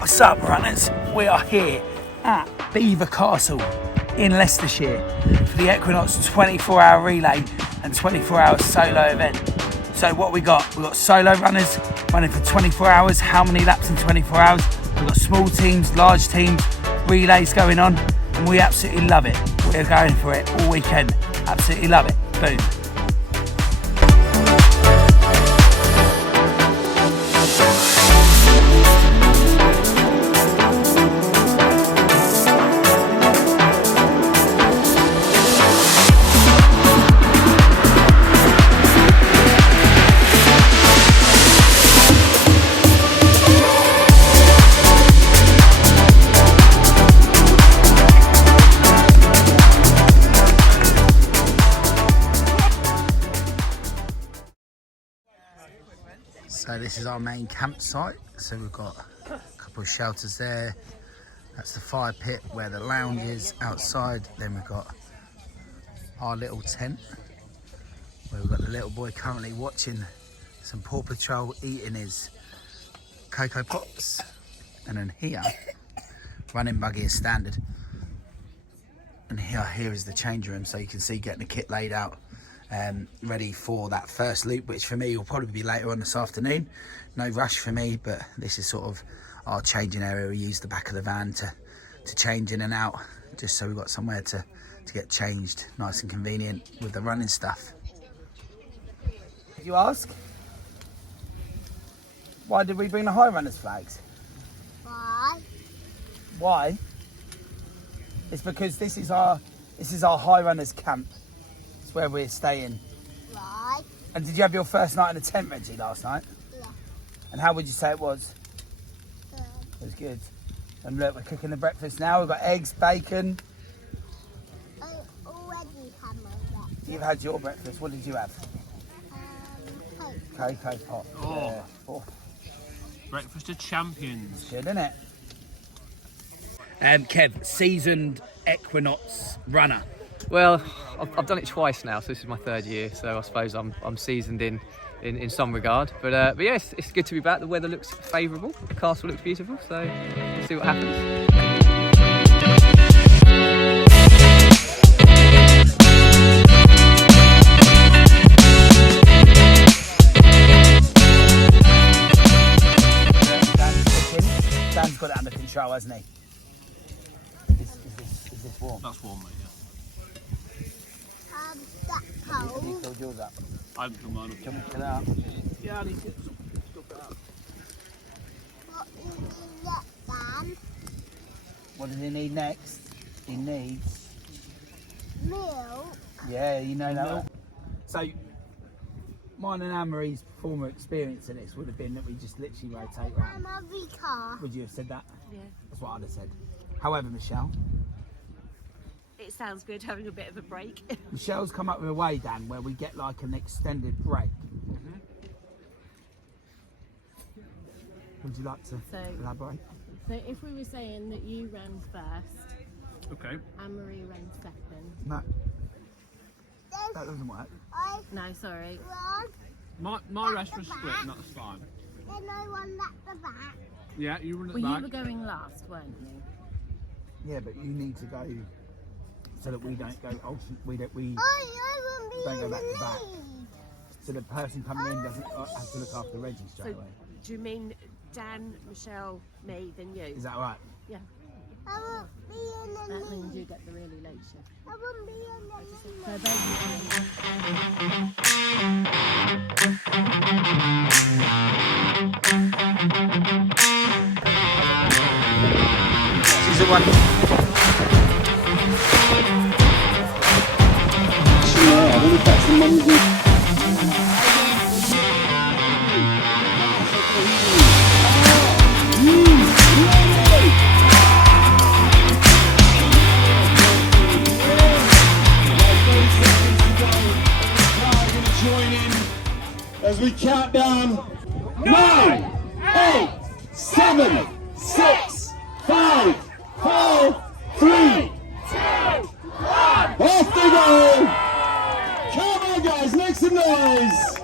What's up, runners? We are here at Belvoir Castle in Leicestershire for the Equinox 24-hour relay and 24-hour solo event. So what we got? We've got solo runners running for 24 hours. How many laps in 24 hours? We've got small teams, large teams, relays going on, and we absolutely love it. We're going for it all weekend. Absolutely love it. Boom. So this is our main campsite. So we've got a couple of shelters there. That's the fire pit where the lounge is outside. Then we've got our little tent where we've got the little boy currently watching some Paw Patrol eating his Cocoa Pops. And then here, running buggy is standard. And here is the change room, so you can see getting the kit laid out. Ready for that first loop, which for me will probably be later on this afternoon. No rush for me, but this is sort of our changing area. We use the back of the van to change in and out, just so we've got somewhere to get changed, nice and convenient with the running stuff. Did you ask? Why did we bring the high runners flags? Why? It's because this is our high runners camp. Where we're staying. Right. And did you have your first night in a tent, Reggie, last night? Yeah. And how would you say it was? Good. It was good. And look, we're cooking the breakfast now. We've got eggs, bacon. I already had my breakfast. You've had your breakfast. What did you have? Coke. Cocoa Pop. Oh. Yeah. Oh. Breakfast of champions. Good, isn't it? Kev, seasoned Equinox runner. Well, I've done it twice now, so this is my third year. So I suppose I'm seasoned in some regard. But yes, it's good to be back. The weather looks favourable. The castle looks beautiful. So we'll see what happens. Dan's got it under control, hasn't he? Is this warm? That's warm, mate, yeah. That cold. You filled yours up. I haven't filled mine up. Can we fill it up? Yeah, I need to stuff it up. What did you get, Dan? What does he need next? He needs... Milk. Yeah, you know that. So, mine and Anne-Marie's former experience in this would have been that we just literally rotate round. Every car. Would you have said that? Yeah. That's what I'd have said. However, Michelle, It sounds good having a bit of a break. Michelle's come up with a way, Dan, where we get like an extended break. Would you like to elaborate? So if we were saying that you ran first, Okay. Anne-Marie ran second. No, that doesn't work. I No, sorry. run, My rest was split, and that's fine. then I run at the back. Yeah, you run at the Well, back. you were going last, weren't you? Yeah, but you need to go so that we don't go. We I won't be Don't go in back the to back. lead. So the person coming in doesn't have to look after Reggie straight So, away. do you mean Dan, Michelle, me, then you? Is that right? Yeah. I won't be in the That means you lead. get the really late shift. I won't be in the So lead. basically, She's the one. As we count down 9, 8, 7, 6, 5, 4, 3, 2, 1. Off they go! Come on, guys, make some noise!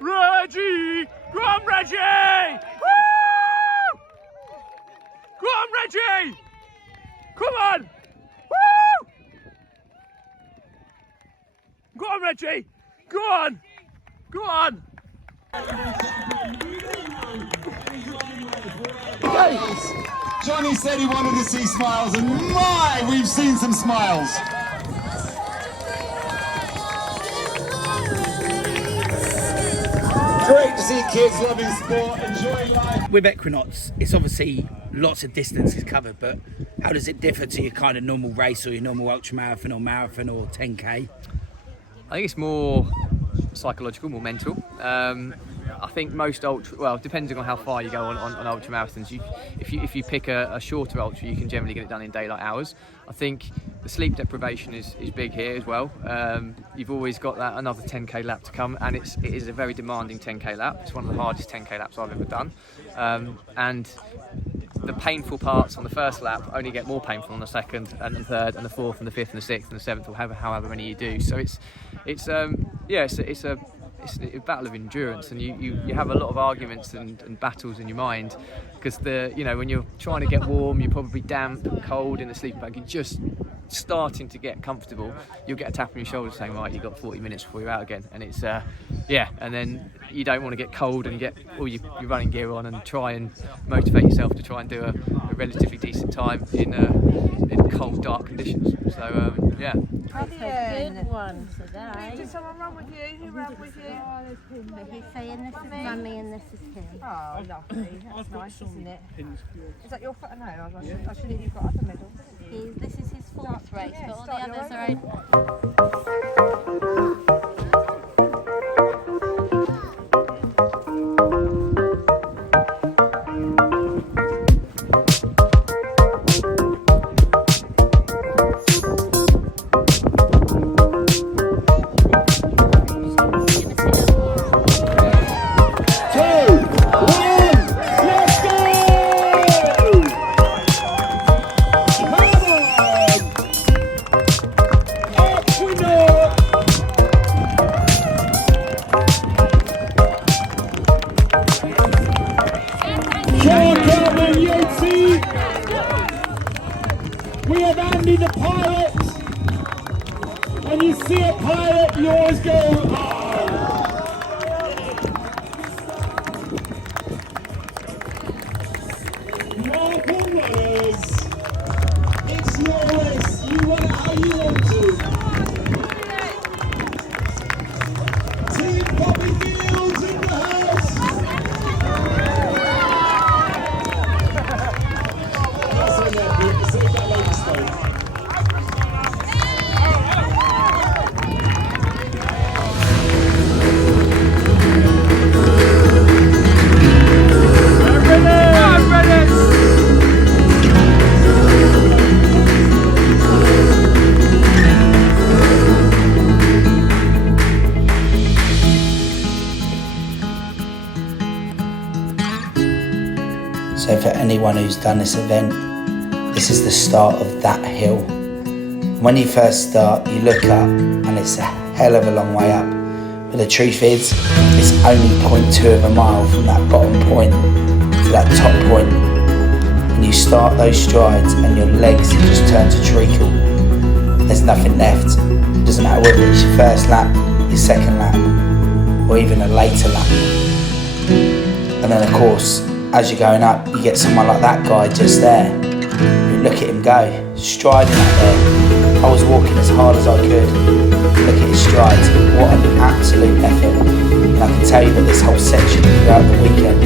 Reggie! Grand Go on, Reggie! Go on! Go on! Johnny said he wanted to see smiles, and my, we've seen some smiles. Great to see kids loving sport, enjoying life. With Equinox, it's obviously lots of distances covered, but how does it differ to your kind of normal race or your normal ultra marathon or marathon or 10K? I think it's more psychological, more mental. I think most ultra, well, depending on how far you go on ultra marathons, if you pick a shorter ultra, you can generally get it done in daylight hours. I think the sleep deprivation is big here as well. You've always got that another 10k lap to come, and it is a very demanding 10k lap. It's one of the hardest 10k laps I've ever done, and the painful parts on the first lap only get more painful on the second and the third and the fourth and the fifth and the sixth and the seventh, or however many you do. So it's a battle of endurance, and you have a lot of arguments and battles in your mind, because when you're trying to get warm, you're probably damp and cold in the sleeping bag. You're just starting to get comfortable. You'll get a tap on your shoulder saying, right, you've got 40 minutes before you're out again, and it's and then you don't want to get cold and get all your running gear on and try and motivate yourself to try and do a relatively decent time in cold, dark conditions. So That's a good one today. Did someone run with you? Who ran with you? But he's saying this is mummy and this is him. Oh, lovely. That's nice, isn't it? Is that your foot? No, I should have. You've got other medals. This is his fourth race, but all the others are in. We have Andy the pilot. When you see a pilot, you always go, oh. Marble runners. It's your race. You run it how you want to. Team Bobby Fields in the house. That's on there, Pete. Save that later stage. So for anyone who's done this event, this is the start of that hill. When you first start, you look up and it's a hell of a long way up. But the truth is, it's only 0.2 of a mile from that bottom point to that top point. And you start those strides and your legs just turn to treacle. There's nothing left. It doesn't matter whether it's your first lap, your second lap, or even a later lap. And then of course, as you're going up, you get someone like that guy just there. You look at him go, striding up there. I was walking as hard as I could. Look at his strides, what an absolute effort. And I can tell you that this whole section throughout the weekend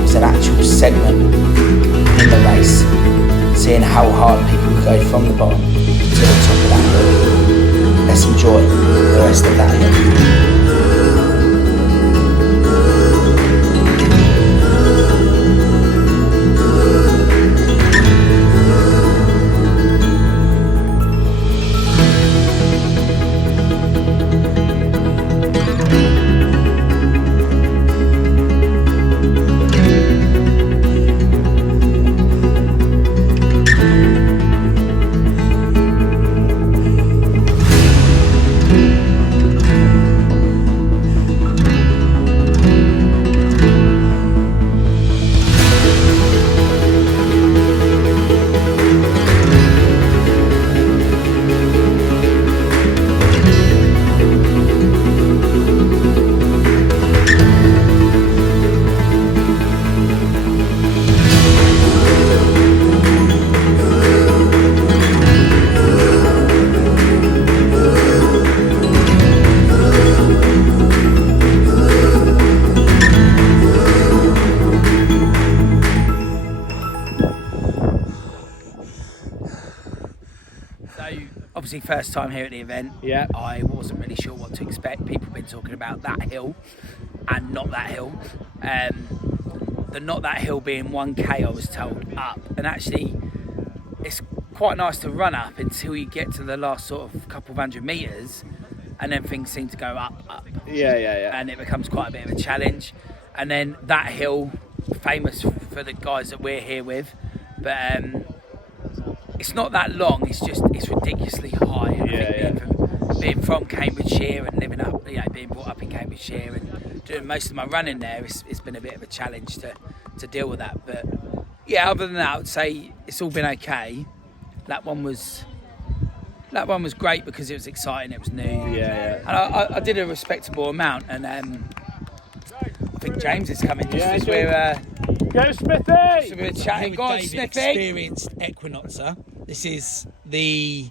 was an actual segment in the race, seeing how hard people go from the bottom to the top of that hill. Let's enjoy the rest of that hill. Obviously, first time here at the event. Yeah. I wasn't really sure what to expect. People have been talking about that hill and not that hill. The not that hill being 1K, I was told, up. And actually, it's quite nice to run up until you get to the last sort of couple of 100 metres, and then things seem to go up. Yeah. And it becomes quite a bit of a challenge. And then that hill, famous for the guys that we're here with, but it's not that long. It's ridiculously high. And I think being from Cambridgeshire and living up, being brought up in Cambridgeshire and doing most of my running there, it's been a bit of a challenge to deal with that. But yeah, other than that, I would say it's all been okay. That one was great because it was exciting. It was new. Yeah. And I did a respectable amount, and I think James is coming just as we're. Go Smithy! So we're chatting. Go on, David, Smithy. experienced Equinoxer. This is the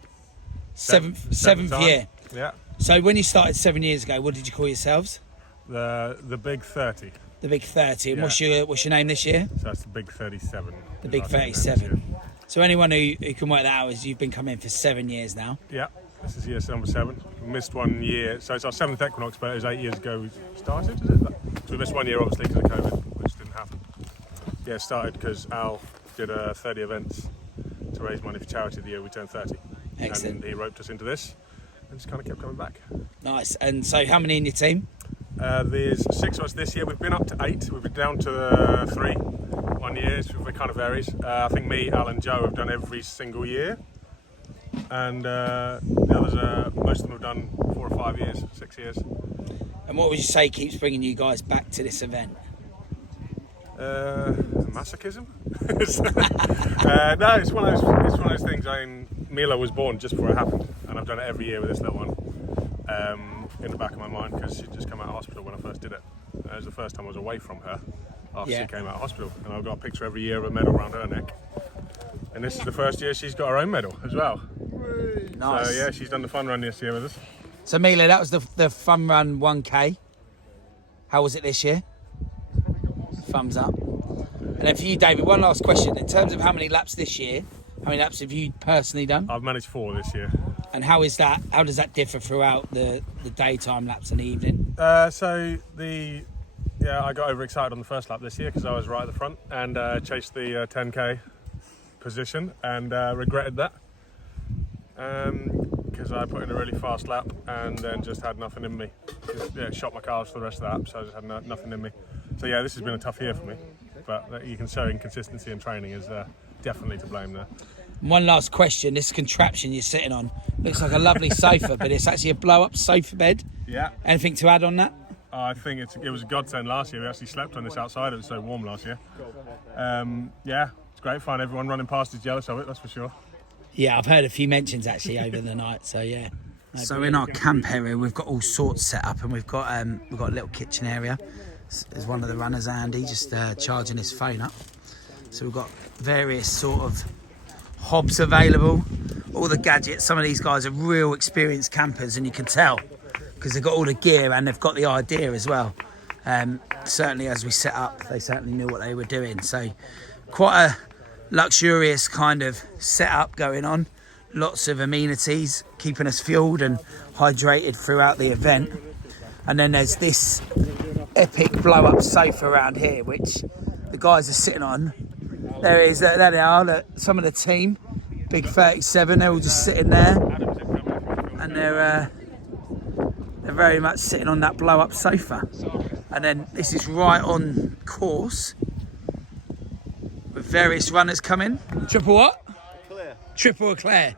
seventh year. Yeah, So when you started 7 years ago, what did you call yourselves? the big 30. The Big 30. And Yeah. what's your name this year? So that's the big 37. The Big 37. So anyone who can work that out is you've been coming for 7 years now. Yeah, this is year number 7. We missed 1 year, so it's our 7th Equinox, but it was 8 years ago we started, is it? So we missed 1 year obviously because of COVID, which didn't happen. Yeah, it started because Al did 30 events to raise money for charity the year we turned 30. Excellent. And he roped us into this and just kind of kept coming back. Nice. And so how many in your team? There's 6 of us this year. We've been up to 8. We've been down to 3 1 year. It kind of varies. I think me, Al and Joe have done every single year. And the others, most of them have done 4 or 5 years, 6 years. And what would you say keeps bringing you guys back to this event? Masochism? No, it's one of those things. I mean, Mila was born just before it happened, and I've done it every year with this little one. In the back of my mind, because she'd just come out of hospital when I first did it. It was the first time I was away from her after she came out of hospital, and I've got a picture every year of a medal around her neck. And this is the first year she's got her own medal as well. Nice. So yeah, she's done the fun run this year with us. So Mila, that was the fun run 1K. How was it this year? Thumbs up. And then for you, David, one last question. In terms of how many laps this year, how many laps have you personally done? I've managed 4 this year. And how is that? How does that differ throughout the daytime laps and the evening? I got overexcited on the first lap this year because I was right at the front and chased the 10K position and regretted that because I put in a really fast lap and then just had nothing in me. Shot my cars for the rest of the lap, so I just had nothing in me. So yeah, this has been a tough year for me, but you can show inconsistency in training is definitely to blame there. One last question. This contraption you're sitting on looks like a lovely sofa, but it's actually a blow-up sofa bed. Yeah. Anything to add on that? I think it was a godsend last year. We actually slept on this outside. It was so warm last year. It's great fun. Everyone running past is jealous of it, that's for sure. Yeah, I've heard a few mentions actually over the night. So yeah. So in our camp area, we've got all sorts set up, and we've got a little kitchen area. There's one of the runners, Andy, just charging his phone up. So we've got various sort of hobs available, all the gadgets. Some of these guys are real experienced campers, and you can tell because they've got all the gear and they've got the idea as well. Certainly as we set up, they certainly knew what they were doing. So quite a luxurious kind of setup going on. Lots of amenities, keeping us fueled and hydrated throughout the event. And then there's this epic blow-up sofa around here, which the guys are sitting on. There they are, some of the team, Big 37, they're all just sitting there. And they're very much sitting on that blow-up sofa. And then this is right on course, with various runners coming. Triple what? Eclair. Triple Eclair.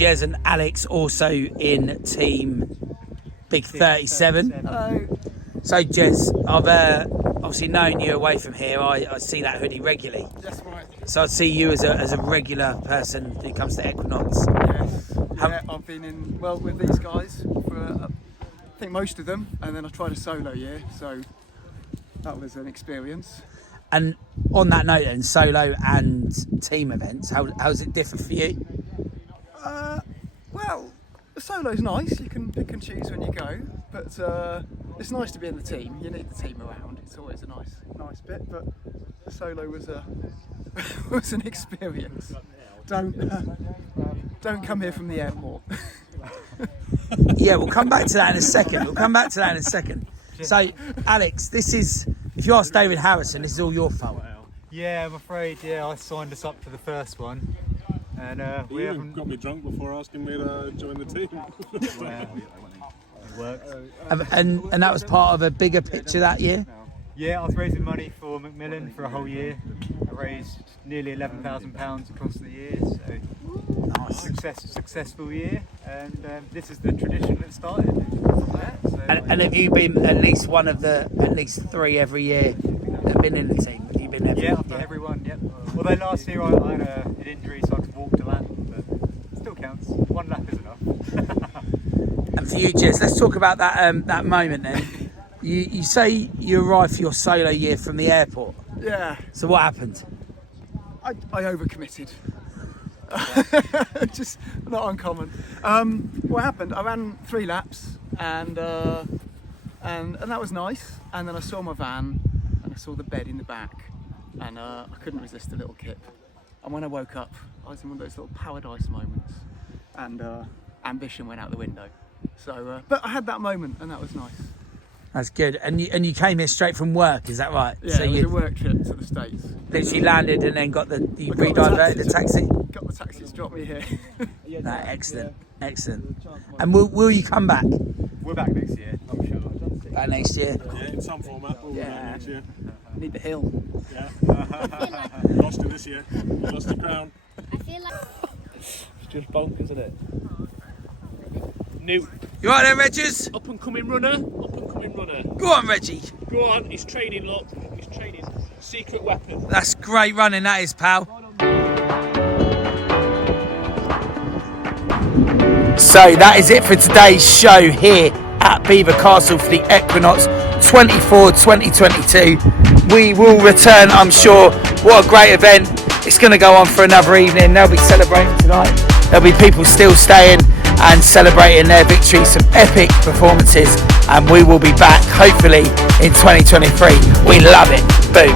Jez and Alex, also in Team Big 37. Hello. So Jez, I've obviously known you away from here. I see that hoodie regularly. That's right. So I see you as a regular person who comes to Equinox. Yes. Yeah, I've been with these guys for I think most of them, and then I tried a solo year, so that was an experience. And on that note then, solo and team events, how does it differ for you? Well, the solo's nice. You can pick and choose when you go, but it's nice to be in the team. You need the team around. It's always a nice bit. But the solo was was an experience. Don't come here from the airport. Yeah, we'll come back to that in a second. So, Alex, if you ask David Harrison, this is all your fault. Yeah, I'm afraid. Yeah, I signed us up for the first one, and we haven't got me drunk before asking me to join the team. Well, it worked. And that was part of a bigger picture that year? Yeah, I was raising money for Macmillan for a whole year. I raised nearly £11,000 across the year, so nice. Successful year, and this is the tradition that started from there. So, and have you been at least one of the at least 3 every year that have been in the team? Have you been every Yeah, I've done every one, yep. Although last year I had an injury, so I could walk a lap, but it still counts. 1 lap is enough. And for you, Jez, let's talk about that moment then. You say you arrived for your solo year from the airport. Yeah. So what happened? I overcommitted. Just not uncommon. What happened? I ran 3 laps, and that was nice. And then I saw my van, and I saw the bed in the back, and I couldn't resist a little kip. And when I woke up, I was in one of those little paradise moments, and ambition went out the window. So, but I had that moment, and that was nice. That's good. And you came here straight from work, is that right? Yeah, so it was a work trip to the States. Literally landed and then you re-diverted the taxi? Got the taxi to drop me here. No, excellent. And will you come back? We're back next year, I'm sure. Back next year? Yeah, in some format. We'll be back next year. Need the hill. Yeah. Lost it this year. Lost the crown. I feel like It's just bonkers, isn't it? New. You right there, Regis? Up and coming runner. Go on, Reggie. Go on, he's training, look. He's training. Secret weapon. That's great running, that is, pal. So that is it for today's show here at Belvoir Castle for the Equinox 24-2022. We will return, I'm sure. What a great event. It's going to go on for another evening. They'll be celebrating tonight. There'll be people still staying and celebrating their victory, some epic performances, and we will be back hopefully in 2023. We love it. Boom.